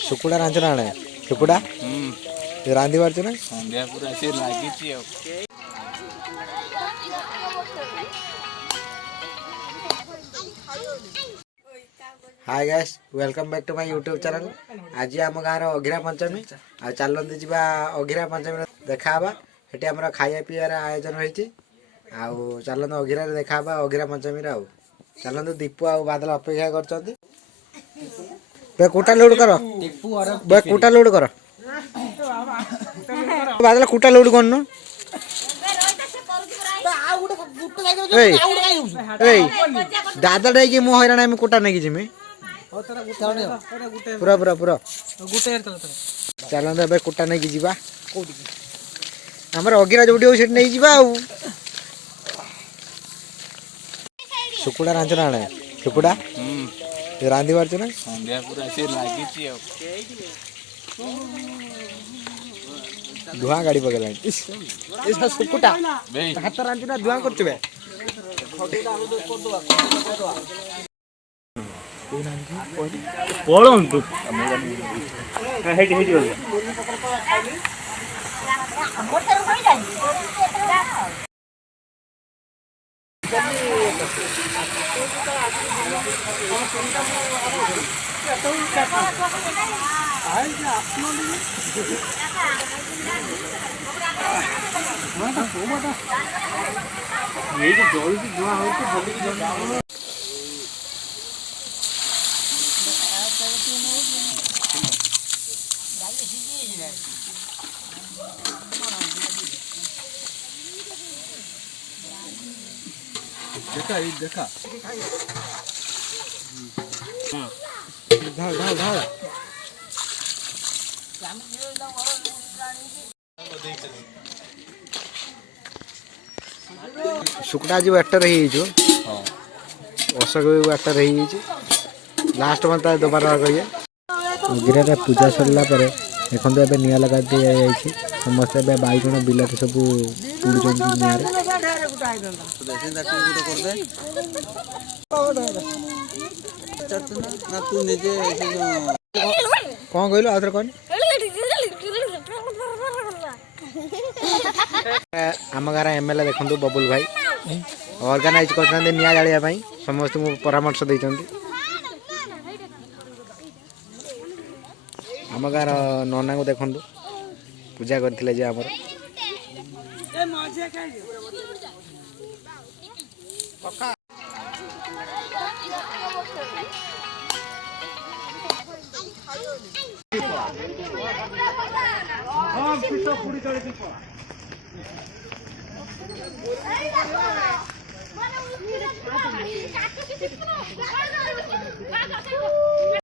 सुकुड़ा रांच ना सुकुड़ा रांधि पार्छ ना संध्या पूरा से लागी hi guys welcome back to my YouTube channel. आज आम गाँव अघिरा पंचमी आ चलती जा अघिरा पंचमी देखा ये आम खाया पीवार आयोजन होती चलते अघिरा देखा अघिरा पंचमी चलते दीपू आ बादल अपेक्षा कर कुटा लोड कर कुटा लोड कर बादल कुटा लोड कर दादा डाई मो हईराण कुटा नहीं जिमी पूरा पूरा पूरा चलते कुटा नहीं जावा आमर अगिरा जो नहीं जावा सुकुड़ा रांच ना सुकुड़ा रांधि पार्छ ना संध्या पूरा से लागी धुआं गाड़ी पकड़ सुकुटा हाथ रांधि ना धुआं कर देखा ये देखा ढाल ढाल ढाल सुकुटा जो एक्टर हो अशोक भी एक्टर हो लास्ट मंथ दोबारा कहिए गिरा पूजा सरला देखो ए निआ लगा दी जाए समस्त बैगण बिलाती सब पुड़ुं कौन कहलु आउथरे कौन आम गाँव एमएलए देखो बबुल भाई ऑर्गेनाइज कर निआ जालिया समस्त परामर्श देते आम गाँव नना को देखु पूजा करथिले जे हमर